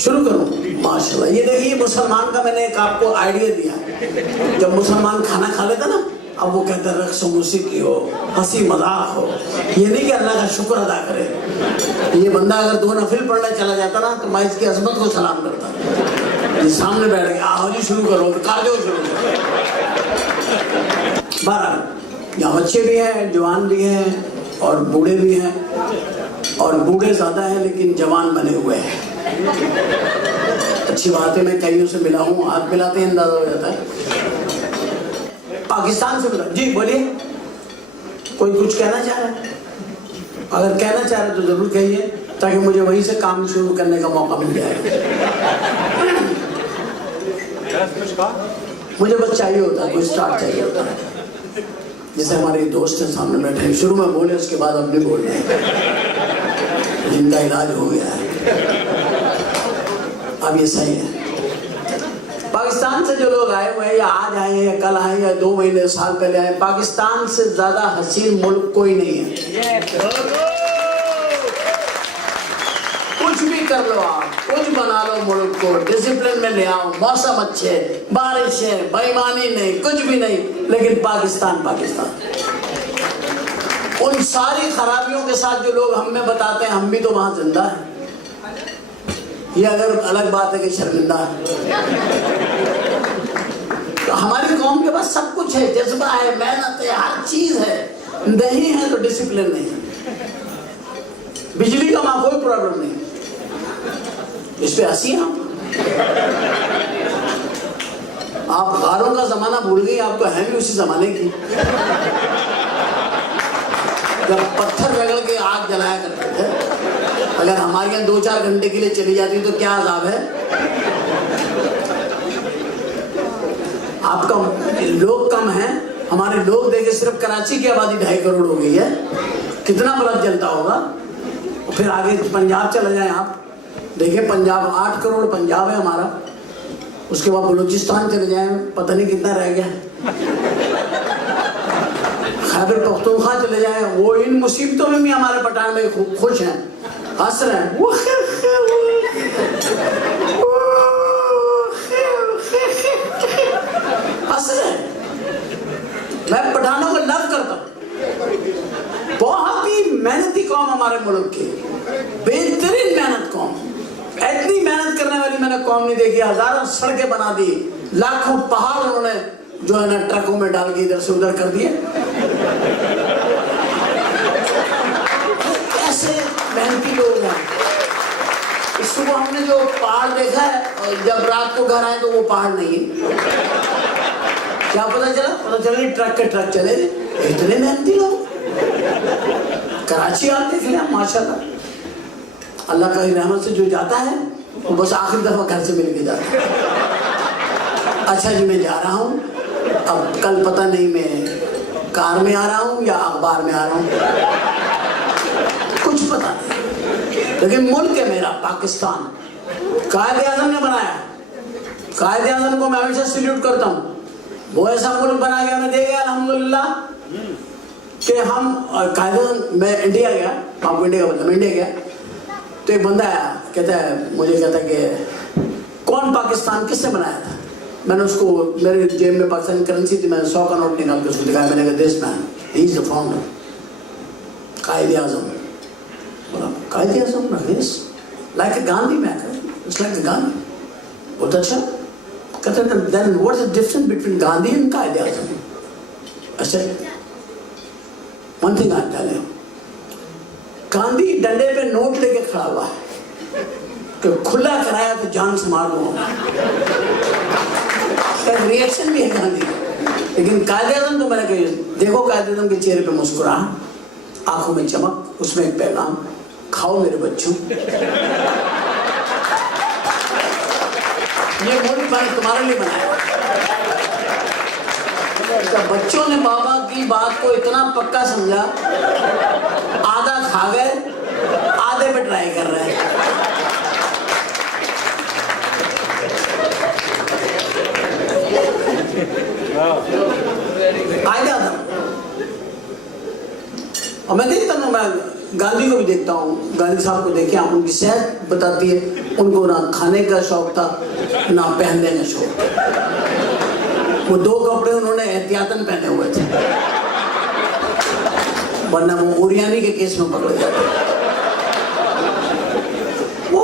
शुरू करूं? माशाल्लाह। ये देखिए, मुसलमान का मैंने एक आपको आइडिया दिया। जब मुसलमान खाना खा लेता ना, अब वो कहता है रक्स मौसीकी हो, हंसी मजाक हो। ये नहीं कि अल्लाह का शुक्र अदा करे। ये बंदा अगर 2 नफिल पढ़ने चला जाता ना, तो मैं इसकी अजमत को सलाम करता। ये सामने बैठ गया, आओ जी शुरू करो, कार्डियो शुरू करो। 12 यहाँ बच्चे भी हैं, जवान भी हैं और बूढ़े भी हैं, और बूढ़े ज्यादा हैं लेकिन जवान बने हुए हैं। अच्छी बात है, मैं कईयों से मिला हूँ, हाथ मिलाते हैं अंदाजा हो जाता है। पाकिस्तान से मिला जी, बोलिए। कोई कुछ कहना चाह रहा है? अगर कहना चाह रहे तो जरूर कहिए, ताकि मुझे वहीं से काम शुरू करने का मौका मिल जाए। मुझे बस चाहिए होता है, कोई स्टार्ट चाहिए होता है। जैसे हमारे दोस्त हैं सामने बैठे हैं, शुरू में बोले, उसके बाद अब नहीं बोल रहे, जिनका इलाज हो गया है। अब ये सही है। पाकिस्तान से जो लोग आए हुए हैं, या आज आए हैं, या कल आए, या 2 महीने साल पहले आए, पाकिस्तान से ज्यादा हसीन मुल्क कोई नहीं है। कुछ भी कर लो आप, कुछ बना लो मुल्क को, डिसिप्लिन में ले आओ, मौसम अच्छे, बारिश है, बेईमानी नहीं, कुछ भी नहीं, लेकिन पाकिस्तान पाकिस्तान। उन सारी खराबियों के साथ जो लोग हमें बताते हैं, हम भी तो वहां जिंदा है। ये अगर अलग बात है कि शर्मिंदा है। तो हमारी कौम के पास सब कुछ है, जज्बा है, मेहनत है, हर चीज है। नहीं है तो डिसिप्लिन नहीं है। बिजली का वहां कोई प्रॉब्लम नहीं, इस पे हंसी आप गारों का जमाना भूल गई, आपको है भी उसी जमाने की, जब पत्थर रगड़ के आग जलाया करते थे। अगर हमारे यहाँ 2-4 घंटे के लिए चली जाती तो क्या अजाब है। आपका लोग कम हैं, हमारे लोग देखे, सिर्फ कराची की आबादी 2.5 करोड़ हो गई है, कितना बल्ब जलता होगा। और फिर आगे पंजाब चले जाएं आप, देखिए पंजाब 8 करोड़ पंजाब है हमारा। उसके बाद बलूचिस्तान चले जाएं, पता नहीं कितना रह गया। खैबर पख्तूनख्वा चले जाएं, वो इन मुसीबतों में भी हमारे पठान में खुश हैं, हंस रहे हैं। हंस रहे हैं। मैं पठानों को लव करता हूँ। बहुत ही मेहनती कौम हमारे मुल्क की, बेहतरीन मेहनत कौम। इतनी मेहनत करने वाली मैंने कौम नहीं देखी। हजारों सड़कें बना दी, लाखों पहाड़ उन्होंने जो है ना ट्रकों में डाल के इधर से उधर कर दिए। ऐसे मेहनती लोग हैं। सुबह हमने जो पहाड़ देखा है, और जब रात को घर आए तो वो पहाड़ नहीं है। क्या पता चला? पता चला ट्रक के ट्रक चले थे। इतने मेहनती लोग। कराची आप देख लें, माशाल्लाह। अल्लाह का रहमत से जो जाता है वो बस आखिरी दफा घर से मिल के जाता है। अच्छा जी, मैं जा रहा हूँ, अब कल पता नहीं मैं कार में आ रहा हूँ या अखबार में आ रहा हूँ, कुछ पता नहीं, लेकिन मुल्क है मेरा पाकिस्तान। कायदे आज़म ने बनाया। कायदे आज़म को मैं हमेशा सल्यूट करता हूँ। वो ऐसा मुल्क बना गया, मैं दे गया अल्हम्दुलिल्लाह कि हम कायदे। मैं इंडिया गया, आपको इंडिया का मतलब, इंडिया गया तो एक बंदा आया, कहता है, मुझे कहता है कि कौन पाकिस्तान किसने बनाया था। मैंने उसको, मेरे जेब में पाकिस्तानी करेंसी थी, मैंने 100 का नोट निकाल के उसको दिखाया। मैंने कहा this man he is the founder, Quaid-e Azam. बोला Quaid-e Azam like a Gandhi man, it's like the Gandhi. बहुत अच्छा। कहते हैं then what is the difference between Gandhi and Quaid-e Azam? अच्छा, one thing I tell you, Gandhi डंडे पे नोट लेके खड़ा हुआ है कि खुला कराया तो जान से मार दूंगा। रिएक्शन भी है गांधी का। लेकिन कायदे आज़म तो मैंने कही, देखो कायदे आज़म के चेहरे पे मुस्कुराहट, आंखों में चमक, उसमें एक पैगाम, खाओ मेरे बच्चों, ये मुल्क मैंने तुम्हारे लिए बनाया। तो बच्चों ने बाबा की बात को इतना पक्का समझा, आधा खा गए, आधे पे ट्राई कर रहे हैं। आएगा था। और मैं देखता हूँ, मैं गांधी को भी देखता हूँ, गांधी साहब को देखे, उनकी सेहत बताती है। उनको ना खाने का शौक था ना पहनने का शौक। वो 2 कपड़े उन्होंने एहतियातन पहने हुए थे, वरना वो उरियानी के केस में पकड़ जाते। वो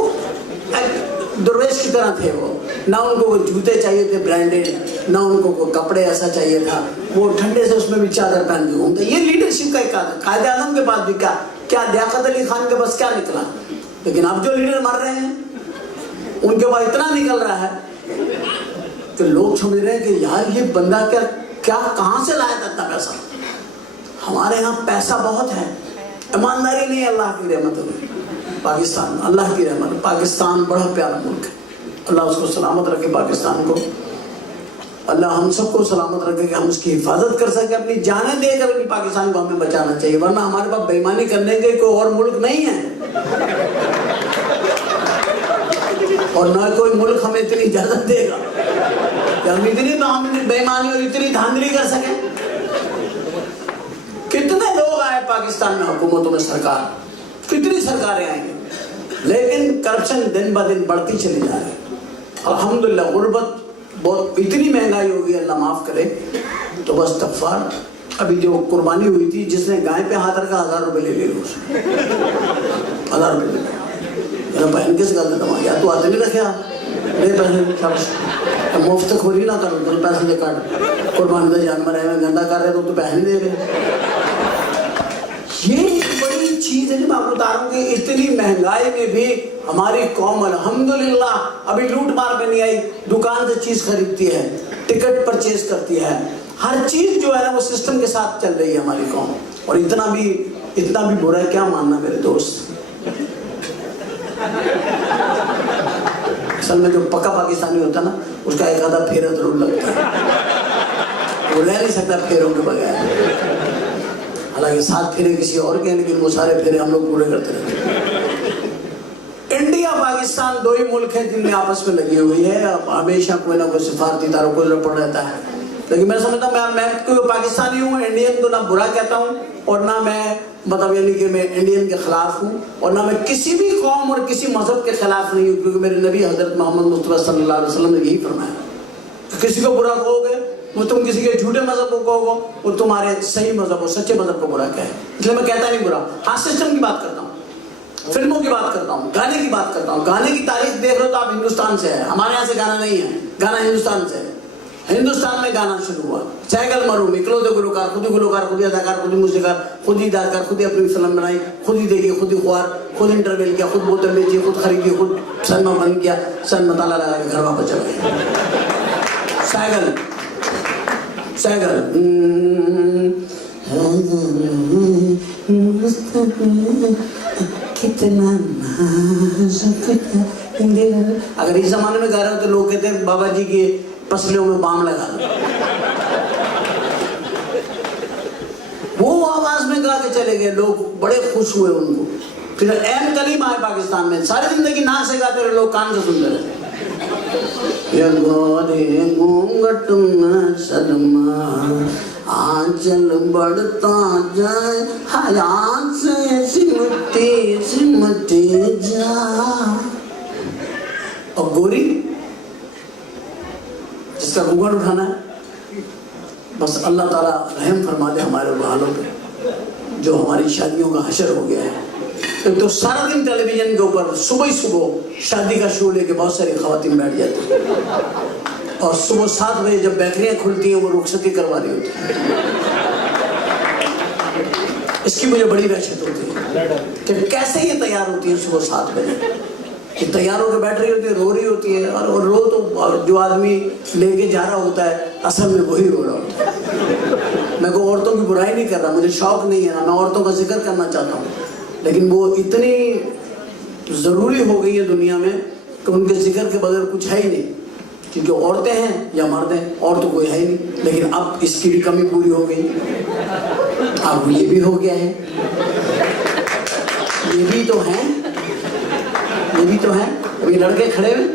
दुर्वेश की तरह थे वो, ना उनको वो जूते चाहिए थे ब्रांडेड, ना उनको वो कपड़े ऐसा चाहिए था। वो ठंडे से उसमें भी चादर पहन के घूमते। ये लीडरशिप का एक कायदे आजम के पास भी क्या लियाकत अली खान के पास क्या निकला। लेकिन अब जो लीडर मर रहे हैं उनके पास इतना निकल रहा है कि लोग समझ रहे हैं कि यार ये बंदा क्या कहां से लाया था इतना पैसा। हमारे यहाँ पैसा बहुत है, ईमानदारी नहीं है। अल्लाह की रहमत है पाकिस्तान, अल्लाह की रहमत। पाकिस्तान बड़ा प्यारा मुल्क है, अल्लाह उसको सलामत रखे। पाकिस्तान को अल्लाह हम सबको सलामत रखे कि हम उसकी हिफाजत कर सके। अपनी जानें देकर भी पाकिस्तान को हमें बचाना चाहिए, वरना हमारे पास बेईमानी करने के कोई और मुल्क नहीं है, और न कोई मुल्क हमें इतनी इजाजत देगा कि हम इतनी बेईमानी और इतनी धांधली कर सके। कितने लोग आए पाकिस्तान में हुकूमतों में, सरकार, कितनी सरकारें आएंगी, लेकिन करप्शन दिन ब दिन बढ़ती चली जा रही है। अल्हम्दुलिल्लाह गुर्बत बहुत, इतनी महंगाई होगी, अल्लाह माफ करे। तो बस इस्तग़फ़ार। अभी जो कुर्बानी हुई थी, जिसने गाय पे हाथ रखा 1000 रुपये ले लिए उसने, 1000 रुपये ले लिया। बहन किस गल दवा यार, तू हाथ नहीं रखे ले पैसे, मुफ्त खोरी ना करो, तो पैसे दे काट। कुर्बानी का जानवर है, गंदा कर रहे तो पैसे नहीं दे रहे। ये बड़ी चीज है। मैं आपको बता रहा हूँ कि इतनी महंगाई में भी हमारी कौम अल्हम्दुलिल्लाह अभी लूट मार पे नहीं आई। दुकान से चीज खरीदती है, टिकट परचेज करती है, हर चीज जो है ना वो सिस्टम के साथ चल रही है हमारी कौम। और इतना भी बुरा है, क्या मानना मेरे दोस्त। असल में जो पक्का पाकिस्तानी होता ना, उसका एक आधा फेरा जरूर लगता है, वो रह नहीं सकता फेरों के बगैर। हालांकि 7 फेरे किसी और के, लेकिन वो सारे फेरे हम लोग पूरे करते रहते। इंडिया पाकिस्तान 2 ही मुल्क हैं जिनमें आपस में लगी हुई है। अब हमेशा कोई ना कोई सिफारती तारों को जरूरत पड़ रहता है। लेकिन मैं समझता हूँ मैं कोई पाकिस्तानी हूँ, इंडियन तो ना बुरा कहता हूँ, और ना मैं मतलब यानी कि मैं इंडियन के खिलाफ हूँ, और ना मैं किसी भी कौम और किसी मजहब के खिलाफ नहीं हूँ, क्योंकि मेरे नबी हजरत मोहम्मद मुस्तफा सल्लल्लाहु अलैहि वसल्लम ने यही फरमाया। किसी को बुरा कहोगे वो तुम किसी के झूठे मजहब को कहोगे, वो तुम्हारे सही मजहब और सच्चे मजहब को बुरा कहे। इसलिए मैं कहता नहीं बुरा। हाँ, सिस्टम की बात करता हूँ, फिल्मों की बात करता हूँ, गाने की बात करता हूँ। गाने की तारीफ देख रहे हो तो आप हिंदुस्तान से है, हमारे यहाँ से गाना नहीं है, गाना हिंदुस्तान से है। हिंदुस्तान में गाना शुरू हुआ। सैगल मरूम, इकलौते गुलकार, खुद ही अदाकार, खुद ही मूसिकार, खुद ही दाकार, खुद ही अपनी फिल्म बनाई, खुद ही देखी, खुद ही खुआर, खुद इंटरवेल किया, खुद बोतल बेची, खुद खरीदी, खुद सनमा बंद किया, सन मताला लगा के घर वापस चल गए। सैगल कितना अगर इस जमाने में गा रहे हो तो लोग कहते हैं बाबा जी के पसलियों में बाम लगा दो। वो आवाज में गा के चले गए, लोग बड़े खुश हुए उनको। फिर एम कलीम आए पाकिस्तान में, सारी जिंदगी नाक से गाते रहे, लोग कान से सुनते रहे। घूंघट में सलमा आंचल बढ़ता जाए, हयात से सिमटे जा। और गोरी जिसका घूंघट उठाना है, बस अल्लाह ताला रहम फरमा दे हमारे हालों पे, जो हमारी शादियों का हशर हो गया है। तो सारा दिन टेलीविजन के ऊपर सुबह ही सुबह शादी का शो लेके बहुत सारी खवातीन बैठ जाती हैं, और सुबह 7 बजे जब बेकरियां खुलती हैं वो रुखसती करवा रही होती है। इसकी मुझे बड़ी वहशत होती है कि कैसे ये तैयार होती है सुबह 7 बजे, कि तैयार होकर बैठ रही होती है, रो रही होती है, और रो तो जो आदमी लेके जा रहा होता है असल में वही रो रहा होता है। मैं को औरतों की बुराई नहीं कर रहा, मुझे शौक नहीं है ना, मैं औरतों का जिक्र करना चाहता हूँ, लेकिन वो इतनी जरूरी हो गई है दुनिया में कि उनके जिक्र के बगैर कुछ है ही नहीं। क्योंकि औरतें हैं या मर्द हैं, और तो कोई है ही नहीं। लेकिन अब इसकी भी कमी पूरी हो गई, अब ये भी हो गया है, ये भी तो है, ये भी तो है। अभी लड़के खड़े हुए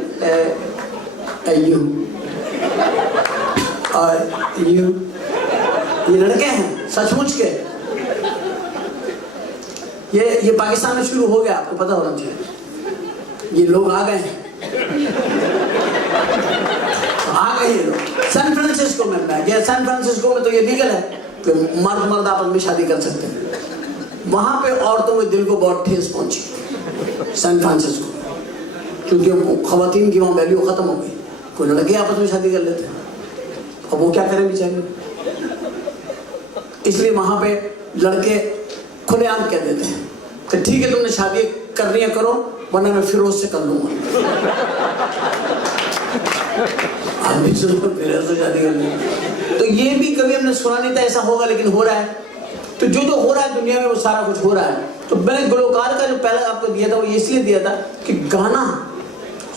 ये लड़के हैं सचमुच के। ये पाकिस्तान में शुरू हो गया, आपको पता होना चाहिए। ये लोग आ गए ये लोग। सैन फ्रांसिस्को में मैं गया। सैन फ्रांसिस्को में तो ये लीगल है कि मर्द आपस में शादी कर सकते हैं। वहां पे औरतों के दिल को बहुत ठेस पहुंची सैन फ्रांसिस्को, क्योंकि खवातीन की वहां वैल्यू खत्म हो गई। कोई लड़के आपस में शादी कर लेते हैं, अब वो क्या करें बेचारे। इसलिए वहां पे लड़के खुलेआम कह देते हैं कि ठीक है तुमने शादी करनी है करो, वरना मैं फिरोज से कर लूंगा। आदमी से शादी करनी। तो ये भी कभी हमने सुना नहीं था ऐसा होगा, लेकिन हो रहा है। तो जो हो रहा है दुनिया में वो सारा कुछ हो रहा है। तो मैंने गुलकार का जो पहला आपको दिया था वो इसलिए दिया था कि गाना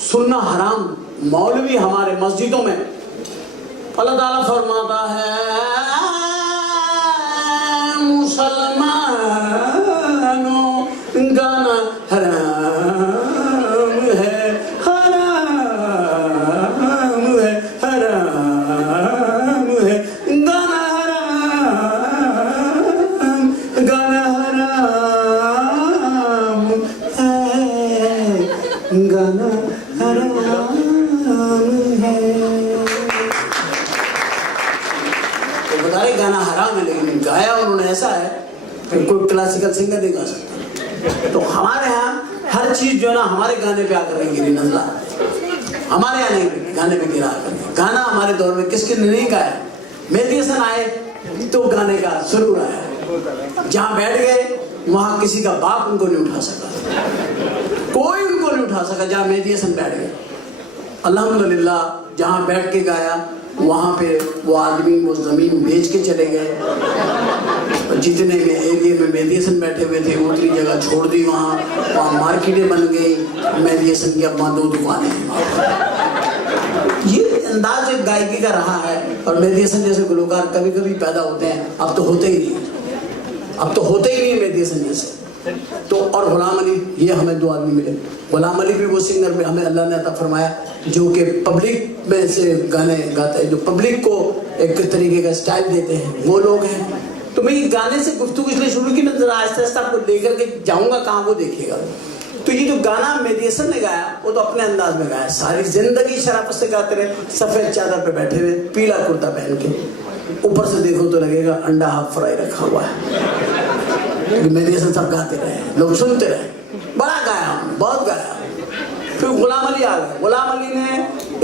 सुनना हराम। मौलवी हमारे मस्जिदों में अल्लाह ताला फरमाता है मुसलमानों गाना हराम है, हराम है, हराम है, गाना हराम, गाना हराम है, गाना हराम है। तो बता रहे गाना हराम है, लेकिन गाया उन्होंने ऐसा है कि कोई क्लासिकल सिंगर नहीं गा सकता। तो हमारे यहाँ हर चीज जो है ना हमारे गाने पे आकर गिरी नजला, हमारे यहाँ नहीं गाने पे गिरा कर। गाना हमारे दौर में किसके नहीं गाया। मेहदी हसन आए तो गाने का सुरूर आया। जहाँ बैठ गए वहां किसी का बाप उनको नहीं उठा सका, कोई उनको नहीं उठा सका जहाँ मेहदी हसन बैठ गए। अल्हम्दुलिल्लाह जहाँ बैठ के गाया वहां पे वो आदमी वो जमीन बेच के चले गए। और जितने भी एरिया में मेहदी हसन बैठे हुए थे उतनी जगह छोड़ दी, वहाँ मार्केटें बन गई। मेहदी हसन की अब 2 दुकानें हैं। ये अंदाज एक गायकी का रहा है। और मेहदी हसन जैसे गुलकार कभी कभी पैदा होते हैं, अब तो होते ही नहीं, अब तो होते ही नहीं मेहदी हसन जैसे। तो और गुलाम अली, ये हमें 2 आदमी मिले। गुलाम अली भी वो सिंगर में हमें अल्लाह ने अता फरमाया जो कि पब्लिक में से गाने गाते हैं, जो पब्लिक को एक तरीके का स्टाइल देते हैं, वो लोग हैं। तो मैं ये गाने से गुफ्तगू इसलिए शुरू की, मैं जरा आहिस्ता आहिस्ता आपको लेकर के जाऊंगा कहाँ, वो देखिएगा। तो ये जो गाना मेहदी हसन ने गाया वो तो अपने अंदाज में गाया, सारी जिंदगी शराफत से गाते रहे, सफेद चादर पे बैठे हुए, पीला कुर्ता पहन के, ऊपर से देखो तो लगेगा अंडा हाफ फ्राई रखा हुआ है। मेहदी हसन सब गाते रहे, लोग सुनते रहे, बड़ा गाया, बहुत गाया। फिर गुलाम अली आ गए। गुलाम अली ने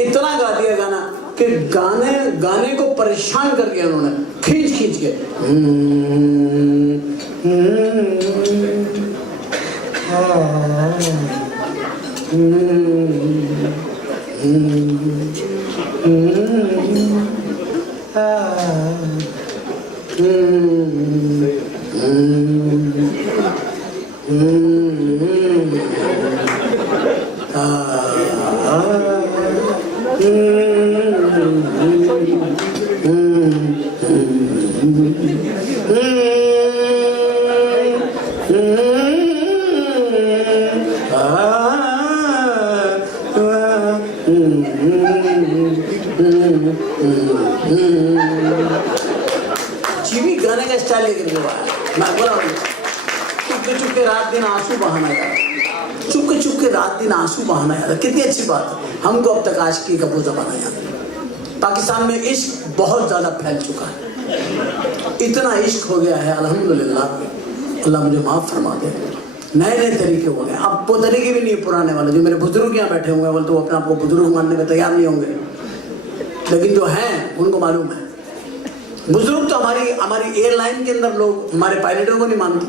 इतना गा दिया गाना कि गाने को परेशान कर दिया उन्होंने, खींच खींच के। जीवी गाने का स्टाइल लेकर के आया। मैं बोला चुपके चुपके रात दिन आंसू बहाना यार, चुपके चुपके रात दिन आंसू बहाना यार, कितनी अच्छी बात है। हमको अब तक आशिकी का बोझा बनाया। पाकिस्तान में इश्क बहुत ज्यादा फैल चुका है, इतना इश्क हो गया है अल्हम्दुलिल्लाह, अल्लाह मुझे माफ फरमा दे। नए नए तरीके हो गए, अब वो तरीके भी नहीं पुराने वाले। जो मेरे बुजुर्ग यहाँ बैठे होंगे बोले तो वो अपने आप को बुजुर्ग मानने में तैयार नहीं होंगे, लेकिन जो हैं उनको मालूम है। बुजुर्ग तो हमारी एयरलाइन के अंदर लोग हमारे पायलटों को नहीं मानते।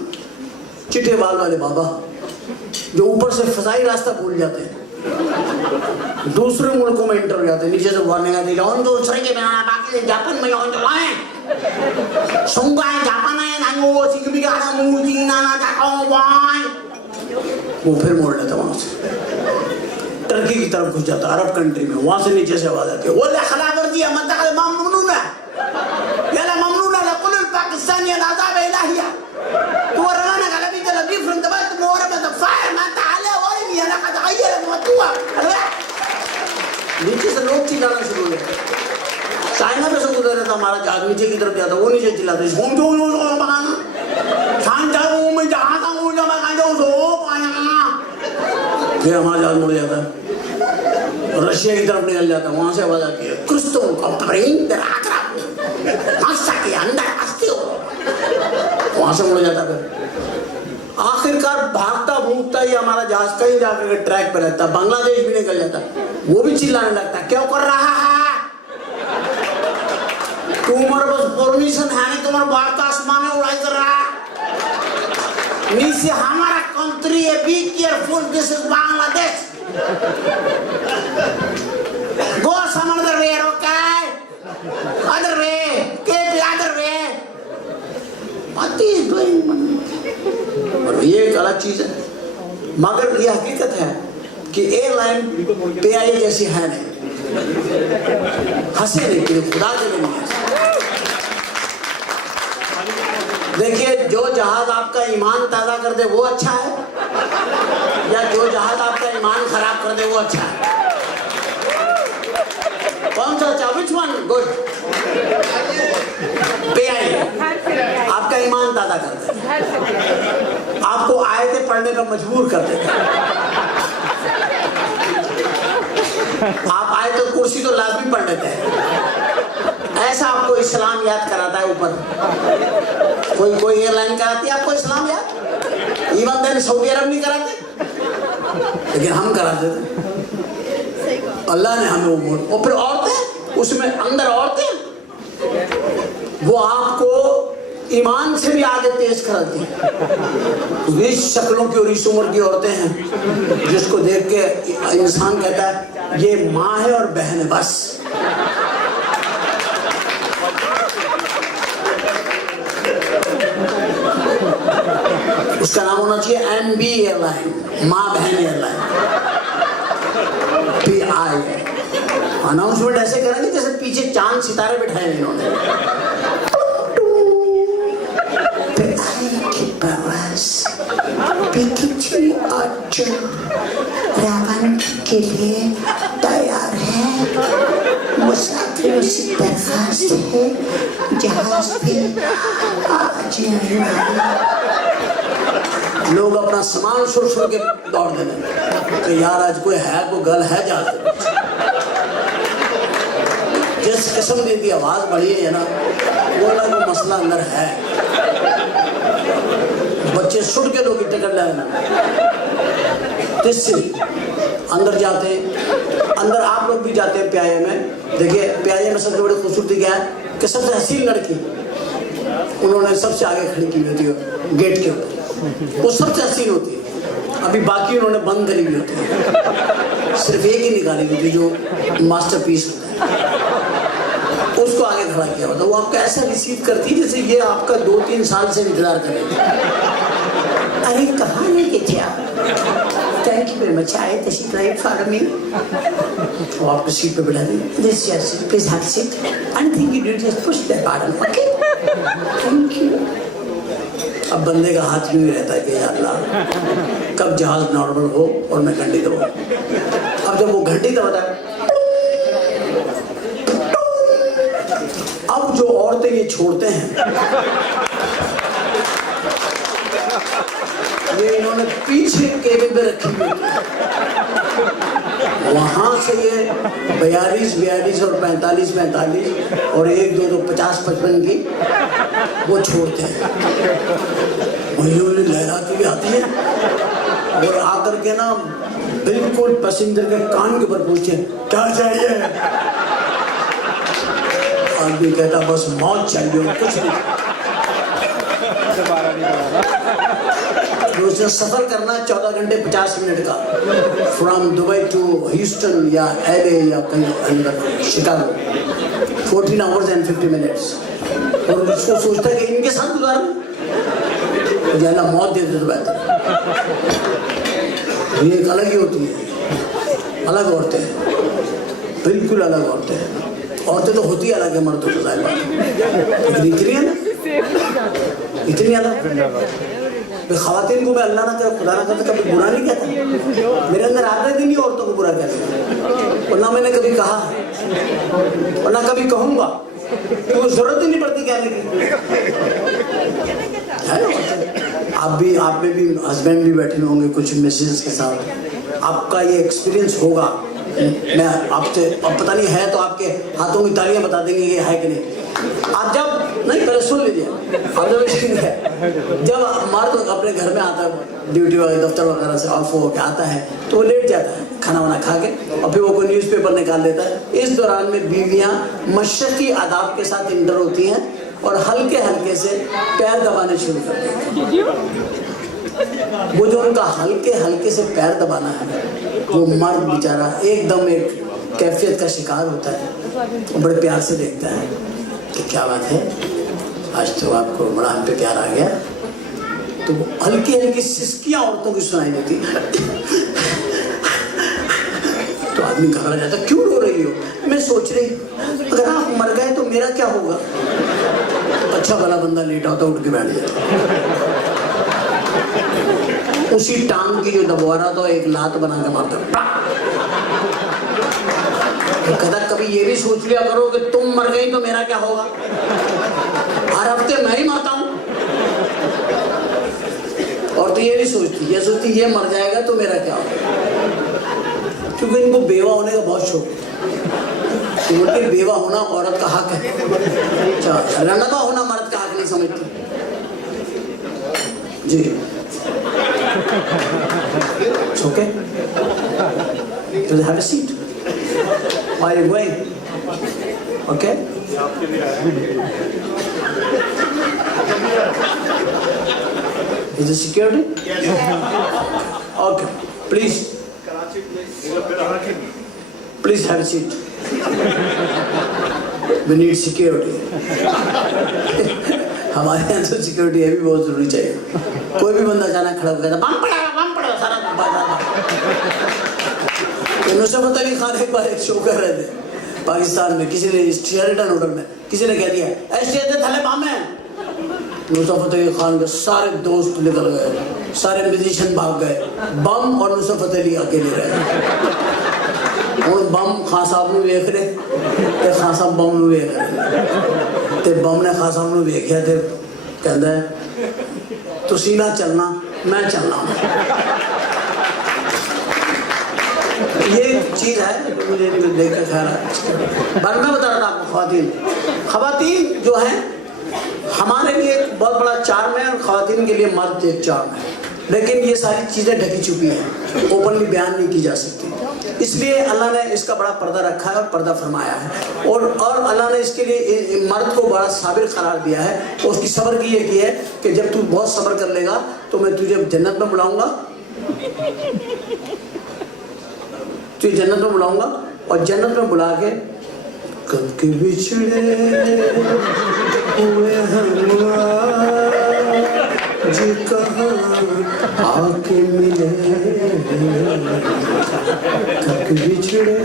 चिट्टे बाल वाले बाबा जो ऊपर से फजाई रास्ता भूल जाते हैं, दूसरे मुल्कों में इंटर हो जाते हैं, नीचे से वार्निंग आती है जापान में वो फिर मोड़ लेता वहां से, टर्की की तरफ घुस जाता, अरब कंट्री में, वहां से नीचे से आवाज आती है वो खलाबर्दी पाकिस्तानी नीचे से लोग चिल्लाना शुरू हो गए। चाइना में से गुजर रहा था हमारा जहाज, नीचे की तरफ जाता, वो नीचे चिल्लाते फिर हमारा जहाज मुड़ जाता है, रशिया की तरफ निकल जाता है, वहां से आवाज आती है वहां से मुड़ जाता है। आखिरकार भागता भूगता ही हमारा जहाज कहीं जाकर ट्रैक पे रहता, बांग्लादेश भी निकल जाता, वो भी चिल्लाने लगता, क्या कर रहा है तुम्हारे पास परमिशन है नहीं, तुम्हारा बाढ़ का आसमान में उड़ाई कर रहा है, नीचे हमारा कंट्री है, be careful, this is Bangladesh, go some other way, okay other way, keep other way, what is doing. और ये एक अलग चीज है, मगर ये हकीकत है कि एयरलाइन PIA जैसी है नहीं, हंसे नहीं कि खुदा के लिए नहीं हंसे। देखिए, जो जहाज आपका ईमान ताजा कर दे वो अच्छा है, या जो जहाज आपका ईमान खराब कर दे वो अच्छा है? कौन सा अच्छा? Which one good? PIA आपका ईमान ताजा कर दे, आपको आयतें पढ़ने पर मजबूर कर देते, आप आए तो कुर्सी तो लाजमी पढ़ लेते हैं, ऐसा आपको इस्लाम याद कराता है ऊपर। कोई एयरलाइन कराती है आपको इस्लाम याद, इवन देन सऊदी अरब नहीं कराते, लेकिन हम कराते थे। अल्लाह ने हमें वो मोड़, और फिर औरतें उसमें अंदर औरतें, वो आपको ईमान से भी आगे तेज कराती हैं। 20 शक्लों की और इस उम्र की औरतें हैं जिसको देख के इंसान कहता है ये माँ है और बहन है बस। उसका नाम होना चाहिए MB एयरलाइन, माँ बहन एयरलाइन, PIA। अनाउंसमेंट ऐसे करेंगे जैसे पीछे चांद सितारे बिठाए इन्होंने। रावण के लिए तैयार है, मुसाफिरों से दरखास्त है, जहाज पे आज लोग अपना सामान छोड़ के दौड़ देने तो यार आज कोई है, कोई गल है जाते। जिस किस्म की आवाज बढ़ी है ना, वो ना कोई मसला अंदर है। बच्चे सुट के लोग टिकट लेना, जिससे अंदर जाते हैं, अंदर आप लोग भी जाते हैं PIA में। देखिए PIA में सबसे बड़ी खूबसूरती क्या है कि सबसे हसीन लड़की उन्होंने सबसे आगे खड़ी की होती है गेट के ऊपर, वो सबसे हसीन होती है। अभी बाकी उन्होंने बंद करी हुई होती है, सिर्फ एक ही निकाली होती है जो मास्टरपीस होता है, उसको आगे खड़ा किया होता है। वो आपको ऐसा रिसीव करती है जैसे ये आपका 2-3 साल से इंतजार करेगी। अरे कहाँ लेके थे आप? थैंक यू वेरी मच, आए तशरीफ लाइए फॉर मी। वो आपको सीट पे बिठा दी। This your seat, please have seat. Anything you do just push that button, okay? Thank you. अब बंदे का हाथ यूं ही रहता है कि या अल्लाह कब जहाज नॉर्मल हो और मैं घंटी दबाऊं। अब जब वो घंटी दबाता है, अब जो औरतें ये छोड़ते हैं, ये इन्होंने पीछे केबिन में रखी हुई, वहां से ये 42 और 45 और 1-2 तो 50-55 की वो छोड़ते हैं। लहराती भी आती है और आकर के ना बिल्कुल पैसेंजर के कान के ऊपर पूछते हैं क्या चाहिए। आदमी कहता बस मौत चाहिए, कुछ नहीं। उसने सफर करना 14 घंटे 50 मिनट का, फ्रॉम दुबई टू ह्यूस्टन या LA या कहीं अंदर शिकागो, 14 hours and 50 minutes। और उसको सोचता है कि इनके साथ गुजारूं, ज्यादा मौत दे दे तो बेहतर। ये एक अलग ही होती है, अलग औरतें हैं, बिल्कुल अलग औरतें हैं। औरतें तो होती अलग है, मर्दों से जाहिर बात, लेकिन इतनी है ना, इतनी अलग। ख़वातीन को मैं अल्लाह ना करे, खुदा ना करे, कभी बुरा नहीं कहता। मेरे अंदर आदत ही नहीं औरतों को बुरा कहने, और ना मैंने कभी कहा और ना कभी कहूँगा, तो जरूरत ही नहीं पड़ती कहने की। आप में भी हस्बैंड भी बैठे होंगे कुछ मिसेज के साथ, आपका ये एक्सपीरियंस होगा। मैं आपसे, अब पता नहीं है तो आपके हाथों की तालियां बता देंगे ये है कि नहीं। आप जब नहीं, पहले सुन लीजिए, ऑब्जर्वेशन है, जब मर्द अपने घर में आता है ड्यूटी वगैरह दफ्तर वगैरह से ऑफ होकर आता है तो वो लेट जाता है खाना वाना खा के, और फिर वो कोई न्यूज़पेपर निकाल देता है। इस दौरान में बीवियां मशक्की आदाब के साथ इंटर होती हैं और हल्के हल्के से पैर दबाने शुरू कर देती हैं। वो जो उनका हल्के हल्के से पैर दबाना है, वो मर्द बेचारा एकदम एक कैफियत का शिकार होता है। वो बड़े प्यार से देखता है कि क्या बात है, आज तो आपको बड़ा हम पे प्यार आ गया। तो हल्की हल्की सिसकियां औरतों की सुनाई देती, तो आदमी घबरा जाता, क्यों रो रही हो? मैं सोच रही अगर आप मर गए तो मेरा क्या होगा? अच्छा भला बंदा लेटा होता, उठ के बैठ जाता, उसी टांग की जो दबवा रहा था एक लात बना के मारता। तो कहता कभी ये भी सोच लिया करो कि तुम मर गई तो मेरा क्या होगा? हर हफ्ते मैं ही मरता हूं। और तो ये नहीं सोचती, ये सोचती ये मर जाएगा तो मेरा क्या होगा, क्योंकि इनको बेवा होने का बहुत शौक है। उनके बेवा होना औरत का हक है, रंडबा होना मर्द का हक नहीं समझती जी। It's okay. Just have a seat. Why are you going? Okay. Is it security? Yes. Okay. Please have a seat. We need security. हमारे यहाँ तो सिक्योरिटी है भी बहुत जरूरी चाहिए। कोई भी बंदा अचानक खड़ा हो गया बम पड़ा सारा नुसरत फतेह अली खान एक बार एक शो कर रहे थे पाकिस्तान में, किसी ने शेरटन होटल में किसी ने कह दिया ऐसे थले बम है। नुसरत फतेह अली खान के सारे दोस्त निकल गए, सारे म्यूजिशियन भाग गए, बम और नुसरत फतेह अली अकेले रहे। ਹੁਣ बम खान साहब ਨੂੰ ਵੇਖ ਰਹੇ ਤੇ ਖਾਨ ਸਾਹਿਬ बम ਨੂੰ ਵੇਖ ਰਹੇ ਤੇ बम ने खान साहब ਨੂੰ ਵੇਖਿਆ ਤੇ ਕਹਿੰਦਾ ਤੁਸੀਂ ਨਾ ਚੱਲਣਾ मैं चलना। ये चीज है मुझे देख कर ख्याल है। पर मैं बता रहा था आपको, खवातीन जो है हमारे लिए एक बहुत बड़ा चार्म है और खवातीन के लिए मर्द एक चार्म है, लेकिन ये सारी चीजें ढकी चुकी हैं, ओपनली बयान नहीं की जा सकती। इसलिए अल्लाह ने इसका बड़ा पर्दा रखा है और पर्दा फरमाया है, और अल्लाह ने इसके लिए मर्द को बड़ा साबिर करार दिया है। और उसकी सब्र की ये की है कि जब तू बहुत सब्र कर लेगा तो मैं तुझे जन्नत में बुलाऊंगा, तुझे जन्नत में बुलाऊंगा और जन्नत में बुला के कब के बिछड़े हुए जी कहाँ आके मिले कब बिछड़े।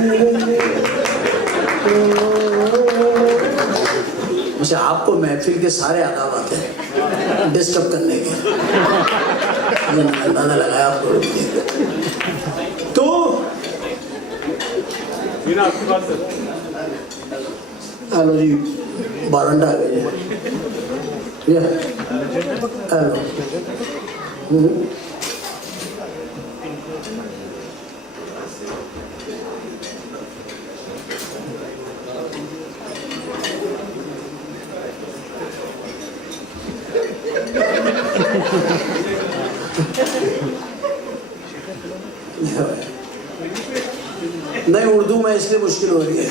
मुझे आपको महफिल के सारे आदाब आते हैं डिस्टर्ब करने के, अंदाजा लगाया आपको। तो हेलो जी, बारंडा आ गए हेलो। नहीं, उर्दू में इसलिए मुश्किल हो रही है।